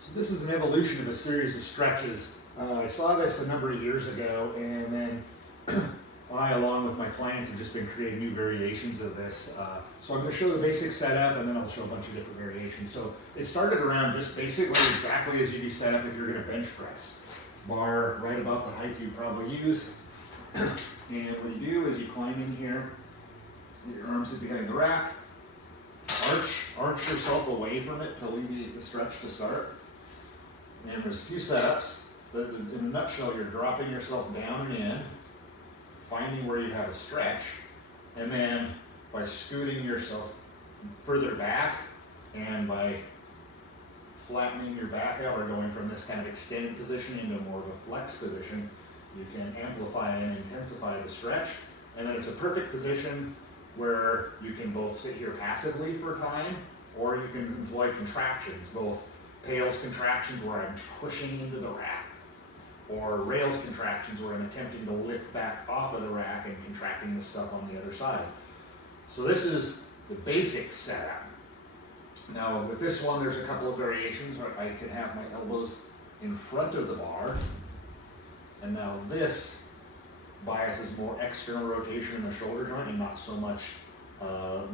So this is an evolution of a series of stretches. I saw this a number of years ago, and then I, along with my clients, have just been creating new variations of this. So I'm going to show the basic setup, and then I'll show a bunch of different variations. So it started around just basically exactly as you'd be set up if you're going to bench press. Bar right about the height you'd probably use. And what you do is you climb in here, get your arms in behind the rack, arch yourself away from it to alleviate the stretch to start. And there's a few setups, but in a nutshell, you're dropping yourself down and in, finding where you have a stretch, and then by scooting yourself further back and by flattening your back out or going from this kind of extended position into more of a flex position, you can amplify and intensify the stretch. And then it's a perfect position where you can both sit here passively for time, or you can employ contractions, both Pales contractions where I'm pushing into the rack, or rails contractions where I'm attempting to lift back off of the rack and contracting the stuff on the other side. So this is the basic setup. Now with this one, there's a couple of variations where I can have my elbows in front of the bar, and now this biases more external rotation in the shoulder joint and not so much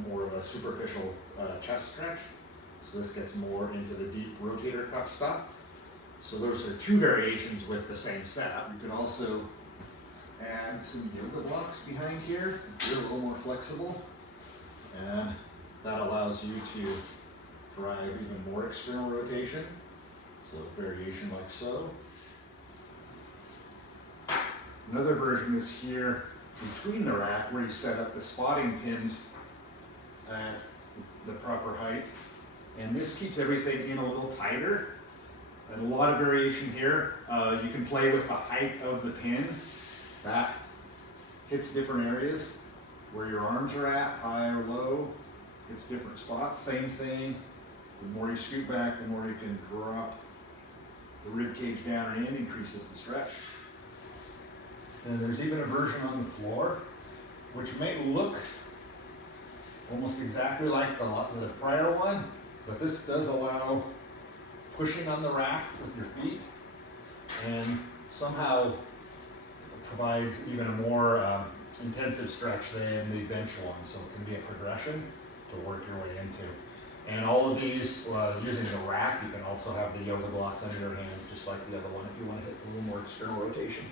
more of a superficial chest stretch. So this gets more into the deep rotator cuff stuff. So those are two variations with the same setup. You can also add some yoga blocks behind here. They're a little more flexible, and that allows you to drive even more external rotation. So a variation like so. Another version is here between the rack where you set up the spotting pins at the proper height. And this keeps everything in a little tighter. And a lot of variation here. You can play with the height of the pin. That hits different areas where your arms are at, high or low. Hits different spots. Same thing. The more you scoot back, the more you can drop the rib cage down and in, increases the stretch. And there's even a version on the floor, which may look almost exactly like the prior one, but this does allow pushing on the rack with your feet, and somehow provides even a more intensive stretch than the bench one. So it can be a progression to work your way into. And all of these, using the rack, you can also have the yoga blocks under your hands, just like the other one, if you want to hit a little more external rotation.